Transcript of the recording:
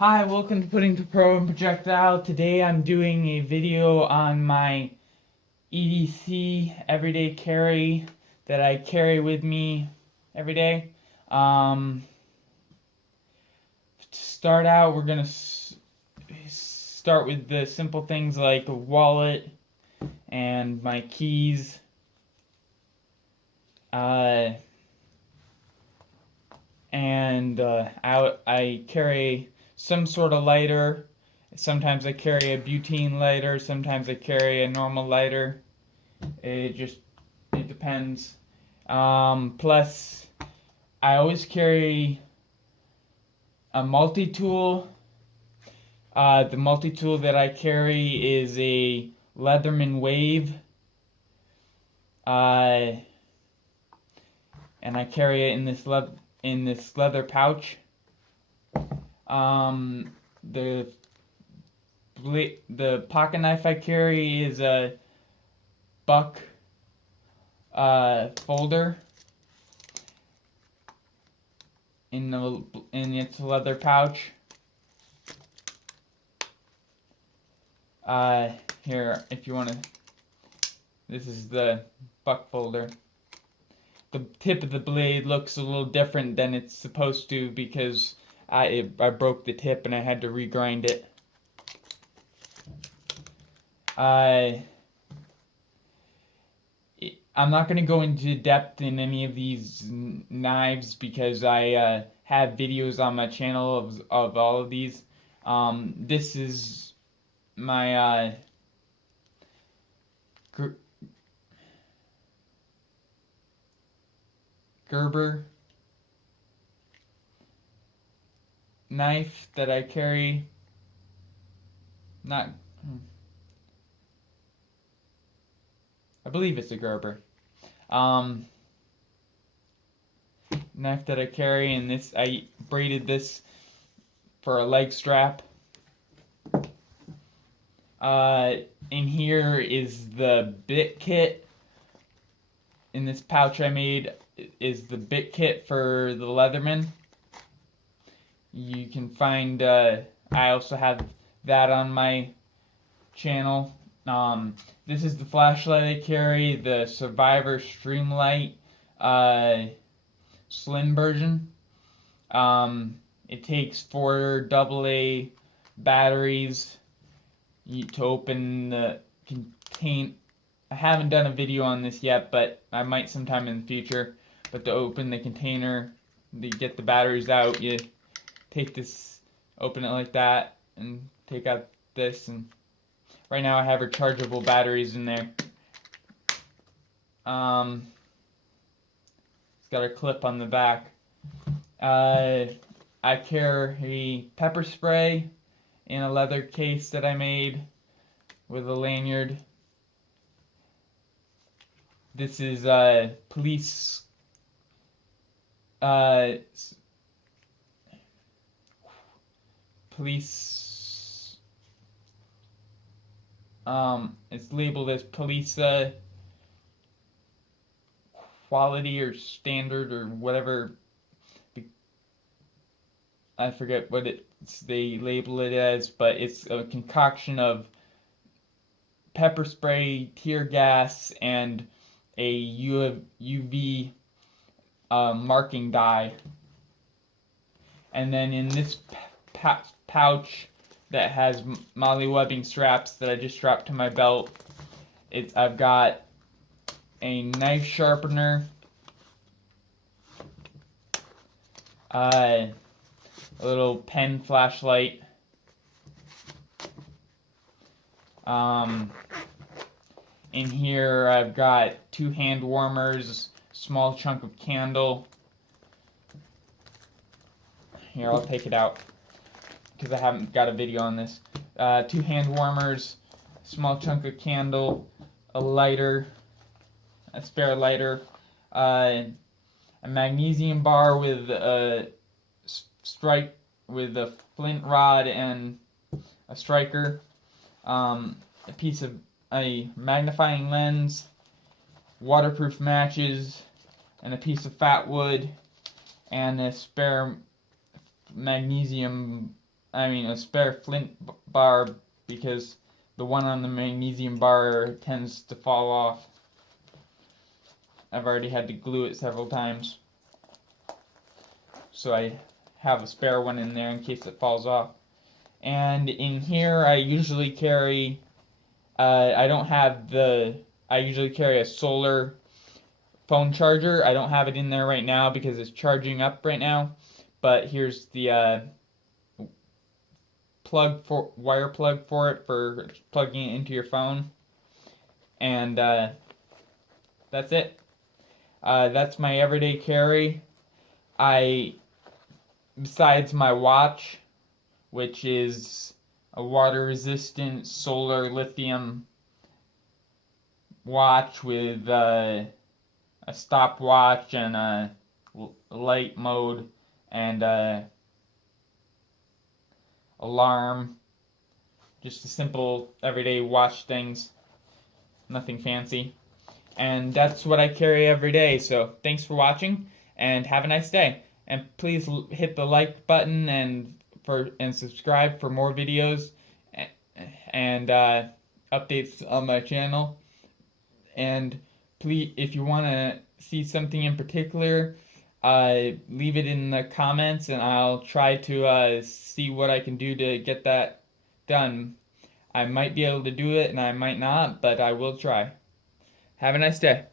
Hi, welcome to Putting the Pro and Projectile. Today I'm doing a video on my EDC everyday carry that I carry with me every day. To start out, we're going to start with the simple things like a wallet and my keys. I carry some sort of lighter. Sometimes I carry a butane lighter, sometimes I carry a normal lighter. It depends. Plus, I always carry a multi-tool. The multi-tool that I carry is a Leatherman Wave. And I carry it in this leather pouch. The pocket knife I carry is a buck folder in its leather pouch. Here, if you want to, this is the buck folder. The tip of the blade looks a little different than it's supposed to because I broke the tip and I had to regrind it. I'm not going to go into depth in any of these knives because I have videos on my channel of all of these. This is my Gerber knife that I carry. I believe it's a Gerber knife that I carry, and I braided this for a leg strap. In here is the bit kit. In this pouch I made is the bit kit for the Leatherman. You can find, I also have that on my channel. This is the flashlight I carry, the Survivor Streamlight slim version. It takes 4 AA batteries to open the contain. I haven't done a video on this yet, but I might sometime in the future. But to open the container, to get the batteries out, you take this, open it like that, and take out this. And right now I have rechargeable batteries in there. It's got a clip on the back. I carry pepper spray in a leather case that I made with a lanyard. This is police it's labeled as police quality or standard or whatever. I forget what they label it as, but it's a concoction of pepper spray, tear gas, and a UV marking dye. And then in this pouch that has molly-webbing straps that I just strapped to my belt, I've got a knife sharpener, a little pen flashlight, in here I've got 2 hand warmers, small chunk of candle. Here, I'll take it out because I haven't got a video on this. 2 hand warmers, small chunk of candle, a lighter, a spare lighter, a magnesium bar with a flint rod and a striker, a magnifying lens, waterproof matches, and a piece of fat wood, and a spare magnesium a spare flint bar, because the one on the magnesium bar tends to fall off. I've already had to glue it several times, so I have a spare one in there in case it falls off. And in here I usually carry, I don't have I usually carry a solar phone charger. I don't have it in there right now because it's charging up right now, but here's the wire plug for it, for plugging it into your phone. And that's it. That's my everyday carry. Besides my watch, which is a water-resistant solar lithium watch with a stopwatch and a light mode and a alarm. Just a simple everyday watch things. Nothing fancy. And that's what I carry every day. So thanks for watching and have a nice day. And please hit the like button and subscribe for more videos and updates on my channel. And please, if you want to see something in particular, leave it in the comments and I'll try to see what I can do to get that done. I might be able to do it and I might not, but I will try. Have a nice day.